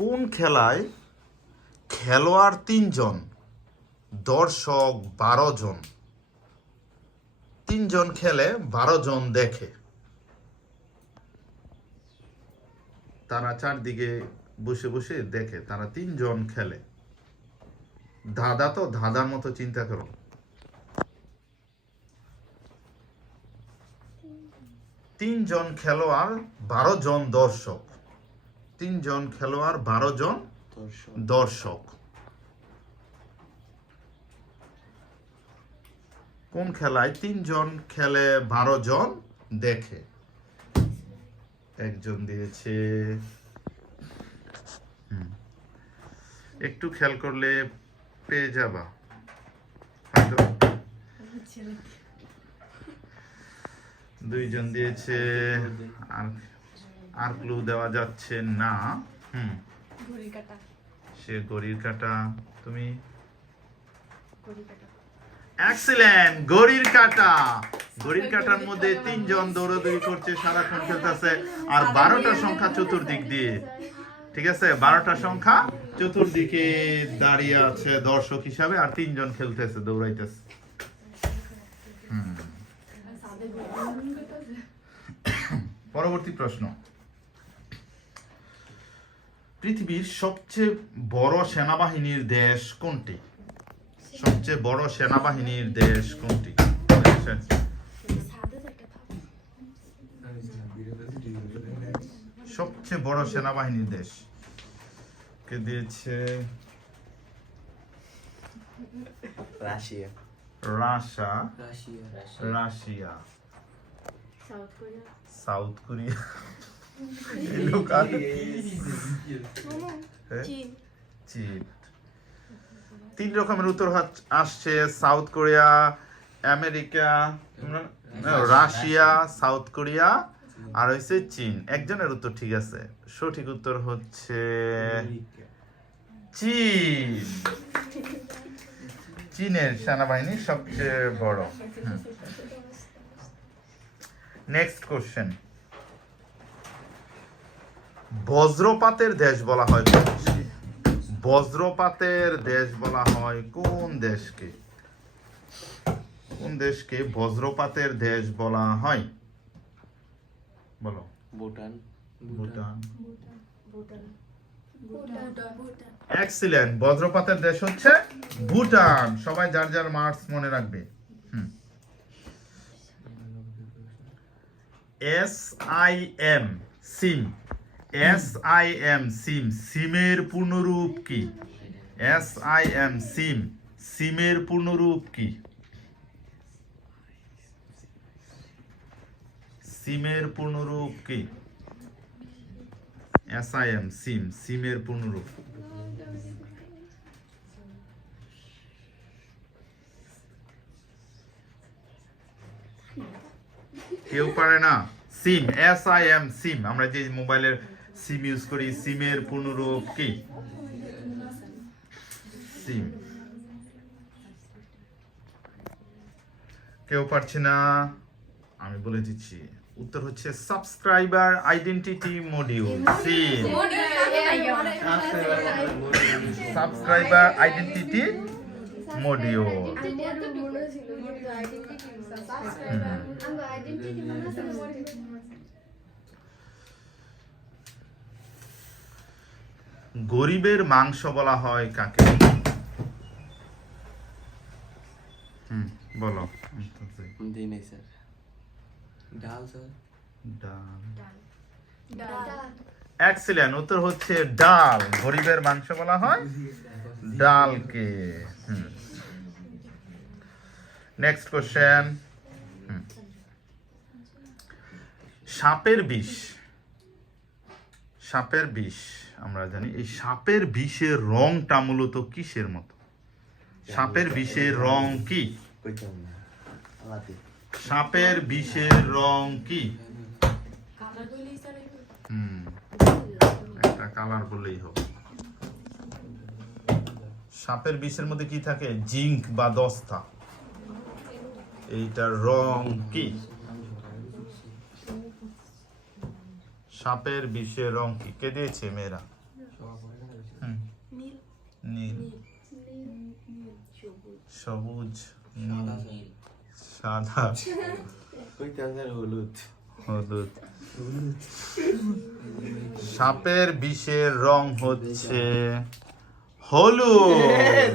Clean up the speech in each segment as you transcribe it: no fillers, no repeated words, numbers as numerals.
কোন খেলায় খেলোয়াড় 3 জন, দর্শক 12 জন? 3 জন খেলে, 12 জন দেখে। তারা চারদিকে বসে বসে দেখে, তারা 3 জন খেলে। ধাঁধা তো, ধাঁধার মতো চিন্তা করো। 3 জন খেলোয়াড়, 12 জন দর্শক। 3 জন খেলোয়াড়, 12 জন দর্শক। কোন খেলায় 3 জন খেলে, 12 জন দেখে? একজন দিয়েছে। একটু খেয়াল করলে পেয়ে যাবা হয়তো। 2 জন দিয়েছে। আর ক্লু দেওয়া যাচ্ছে না। সে ঘড়ির কাঁটা। তুমি এক্সিলেন্ট, ঘড়ির কাঁটা। ঘড়ির কাঁটার মধ্যে 3 জন দৌড়াদৌড়ি করছে, সারাক্ষণ খেলতেছে। আর 12টা সংখ্যা চতুর্দিক দিয়ে, ঠিক আছে, 12টা সংখ্যা চতুর্দিকে দাঁড়িয়ে আছে দর্শক হিসাবে, আর 3 জন খেলতেছে, দৌড়াইতেছে। পরবর্তী প্রশ্ন। পৃথিবীর সবচেয়ে বড় সেনাবাহিনীর দেশ কোনটি? সবচেয়ে বড় সেনাবাহিনীর দেশ কোনটি? সবচেয়ে বড় সেনাবাহিনীর দেশ কে দিয়েছে? রাশিয়া। রাশিয়া। South Korea. চীন। 3 রকমের উত্তর আসছে। South Korea, America, Russia, South Korea, আর হচ্ছে চীন। একজনের উত্তর ঠিক আছে। সঠিক উত্তর হচ্ছে চীন। চীনের সেনাবাহিনী সবচেয়ে বড়। Next question. বজ্রপাতের দেশ বলা হয় কোনটি? বজ্রপাতের দেশ বলা হয় কোন দেশকে? কোন দেশকে বজ্রপাতের দেশ বলা হয়? বলো। ভুটান। এক্সিলেন্ট, বজ্রপাতের দেশ হচ্ছে ভুটান। সবাই যার যার মার্কস মনে রাখবে। SIM, সিম। SIM, সিম। সিমের পূর্ণরূপ কি? SIM, সিম। সিমের পূর্ণরূপ কি? সিমের পূর্ণরূপ কি? SIM, সিম। সিমের পূর্ণরূপ। কেউ পারে না? সিম, SIM, সিম। আমরা যে মোবাইলের সিম ইউজ করি, সিমের পূর্ণরূপ কি? সিম। কেউ পারছে না? আমি বলে দিচ্ছি, উত্তর হচ্ছে subscriber identity module. SIM. Subscriber identity module. গরিবের মাংস বলা হয় কাকে? বলো। এক্সিলেন্ট, উত্তর হচ্ছে ডাল। গরিবের মাংস বলা হয় ডালকে। Next question. সাপের বিষ। সাপের বিষ আমরা জানি, এই সাপের বিষের রংটা মূলত কিসের মতো? সাপের বিষের রং কি? সাপের বিষের রং কি? একটা কালার বললেই হবে। সাপের বিষের মধ্যে কি থাকে? জিঙ্ক বা দস্তা। এইটার রং কি? সাপের বিষের রং কি? কে দিয়েছে মেয়েরা? হুম, নীল, সবুজ, নীল, সাদা, হলুদ। হলুদ। সাপের বিষের রং হচ্ছে হলুদ।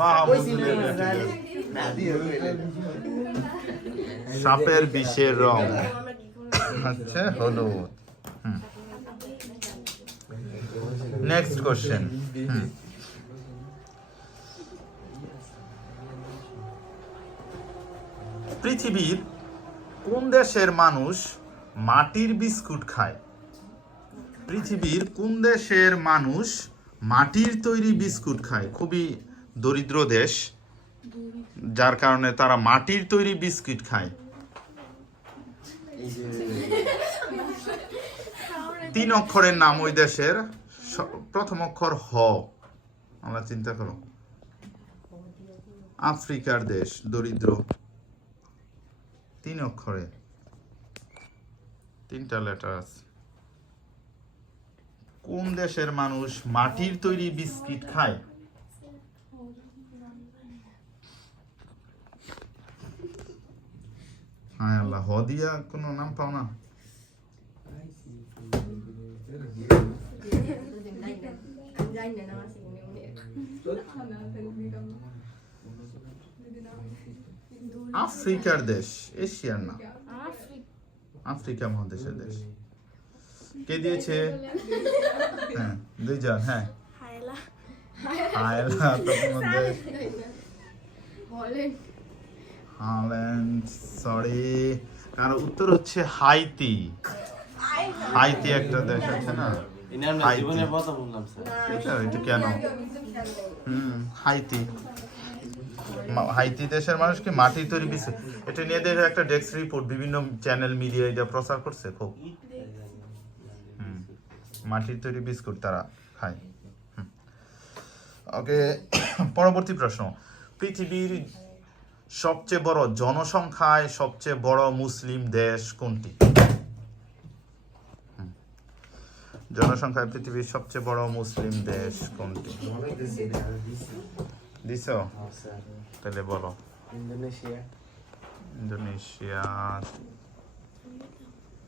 মাহমুদুলের বেটি। সাপের বিষের রং হচ্ছে হলুদ। Next question. পৃথিবীর কোন দেশের মানুষ মাটির বিস্কুট খায়? পৃথিবীর কোন দেশের মানুষ মাটির তৈরি বিস্কুট খায়? খুবই দরিদ্র দেশ, যার কারণে তারা মাটির তৈরি বিস্কুট খায়। 3 অক্ষরের নাম ওই দেশের। প্রথম অক্ষর হ। আমরা চিন্তা করো, আফ্রিকার দেশ, দরিদ্র, 3 অক্ষরে, 3টা লেটার আছে। কোন দেশের মানুষ মাটির তৈরি বিস্কিট খায়? হায় আল্লাহ, হ দিয়া কোনো নাম পাও না? আফ্রিকার দেশ, এশিয়ার না, আফ্রিকা মহাদেশের দেশ। কে দিয়েছে? হ্যাঁ, 2 জন। হ্যাঁ, হায়লা। তার মধ্যে হল্যান্ড, সরি, কারণ উত্তর হচ্ছে হাইতি। হাইতি একটা দেশ আছে না, জীবনে প্রথম শুনলাম স্যার। এটা কেন? হাইতি। হাইতি দেশের মানুষকে মাটির তৈরি বিস্কুট, এটা নিয়ে দেখে একটা ডেস্ক রিপোর্ট বিভিন্ন চ্যানেল মিডিয়া এটা প্রচার করছে খুব। মাটির তৈরি বিস্কুট তারা খায়। ওকে, পরবর্তী প্রশ্ন। পৃথিবীর সবচেয়ে বড় জনসংখ্যায় সবচেয়ে বড় মুসলিম দেশ কোনটি? জনসংখ্যায় পৃথিবীর সবচেয়ে বড় মুসলিম দেশ কোনটি? দিছো? তাহলে বলো। ইন্দোনেশিয়া। ইন্দোনেশিয়া।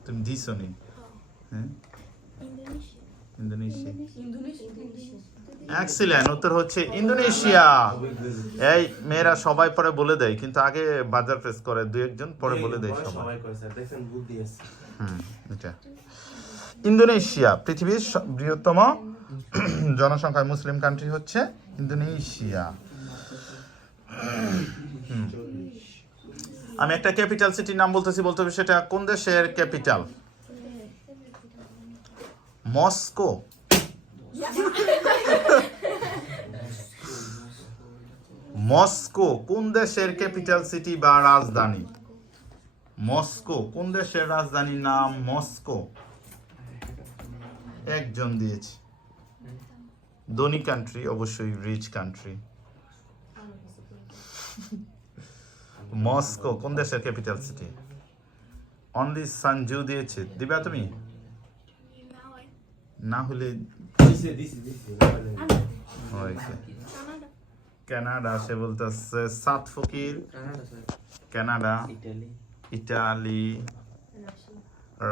তুমি দিছো নি? হ্যাঁ, ইন্দোনেশিয়া। এক্সিলেন্ট, উত্তর হচ্ছে ইন্দোনেশিয়া। এই মেয়েরা সবাই পরে বলে দেয়, কিন্তু আগে বাজার প্রেস করে 2-1 জন, পরে বলে দেয় সবাই। সবাই কয় স্যার, দেখেন বুদ্ধি আছে। এটা ইন্দোনেশিয়া। পৃথিবীর বৃহত্তম জনসংখ্যায় মুসলিম কান্ট্রি হচ্ছে ইন্দোনেশিয়া। আমি একটা ক্যাপিটাল সিটির নাম বলতেছি, বলতে হবে সেটা কোন দেশের ক্যাপিটাল। মস্কো। মস্কো কোন দেশের ক্যাপিটাল সিটি বা রাজধানী? মস্কো কোন দেশের রাজধানীর নাম মস্কো? একজন দিয়েছে। ধনী কান্ট্রি, অবশ্যই রিচ কান্ট্রি। মস্কো কোন দেশের ক্যাপিটাল সিটি? অনলি সঞ্জু দিয়েছে। দিবা তুমি? না হলে হয়েছে। কানাডা, সে বলতেছে সাত ফকির। Canada, Italy,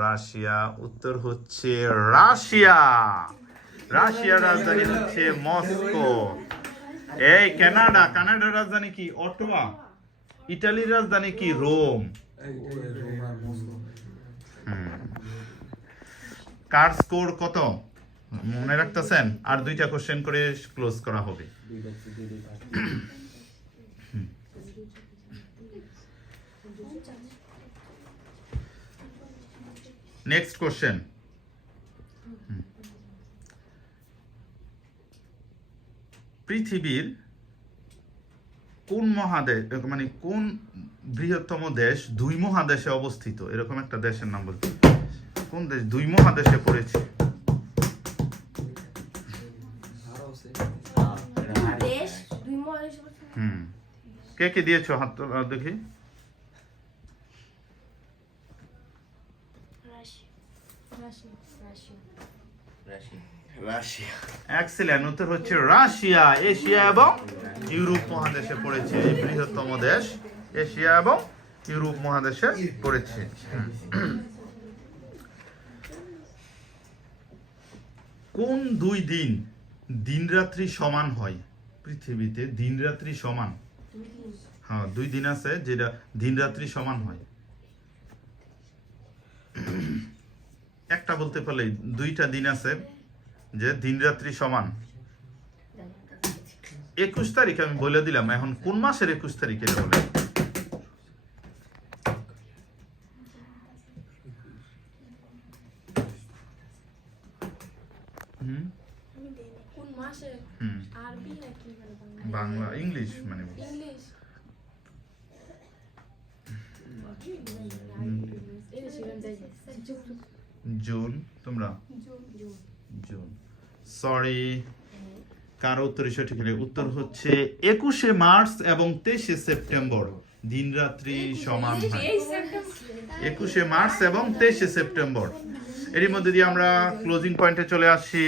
Russia. উত্তর হচ্ছে রাশিয়া। রাশিয়ার রাজধানী হচ্ছে মস্কো। এই কানাডা, কানাডার রাজধানী কি? অটোয়া। ইটালির রাজধানী কি? রোম। কার স্কোর কত মনে রাখতেছেন? আর 2টা কোশ্চেন করে ক্লোজ করা হবে। Next question. পৃথিবীর কোন মহাদেশ, মানে কোন বৃহত্তম দেশ 2 মহাদেশে অবস্থিত? এরকম একটা দেশের নাম বলতে। কোন দেশ 2 মহাদেশে পড়েছে? কে কে দিয়েছো হাত দেখি? রাশিয়া। এক্সিলেন্ট, উত্তর হচ্ছে রাশিয়া। এশিয়া এবং ইউরোপ মহাদেশে পড়েছে, এই বৃহত্তম দেশ এশিয়া এবং ইউরোপ মহাদেশে পড়েছে। কোন দুই দিন দিনরাত্রি সমান হয় পৃথিবীতে? দিনরাত্রি সমান, হ্যাঁ, দুই দিন আছে যেটা দিনরাত্রি সমান হয়। একটা বলতে পারলে, দুইটা দিন আছে যে দিনরাত্রি সমান। 21 তারিখ আমি বলে দিলাম, এখন কোন মাসের 21 তারিখ এটা বলে? হুম কোন মাসে? হুম আরবি নাকি মানে বাংলা, ইংলিশ মানে ইংলিশ? জুন। তোমরা জুন, সরি, কারো উত্তর সঠিক হলে উত্তর হচ্ছে 21শে মার্চ এবং 23শে সেপ্টেম্বর দিন রাত্রি সমান হয়। 21শে মার্চ এবং 23শে সেপ্টেম্বর। এরই মধ্যে দিয়ে আমরা ক্লোজিং পয়েন্টে চলে আসছি।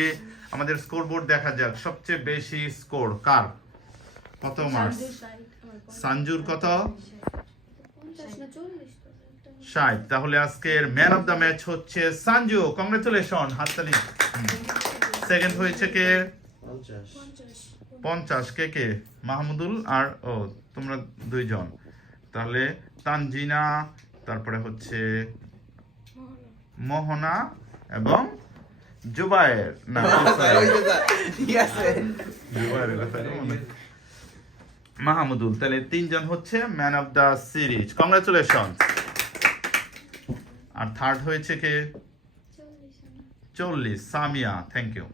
আমাদের স্কোর বোর্ড দেখা যাক, সবচেয়ে বেশি স্কোর কার? কত মার্কস? সানজুর কত? 60। তাহলে আজকের ম্যান অফ দ্য ম্যাচ হচ্ছে সানজু। কংগ্রেচুলেশন, হাততালি। সেকেন্ড হয়েছে কে? 50। কে কে? মাহমুদুল আর তোমরা দুইজন। তাহলে তানজিনা, তারপরে হচ্ছে মোহনা এবং জুবায়ের। না, জুবায়েরের কথা মনে, মাহমুদুল। তাহলে তিনজন হচ্ছে man of the series. Congratulation. আর থার্ড হয়েছে কে? 40, সামিয়া। Thank you.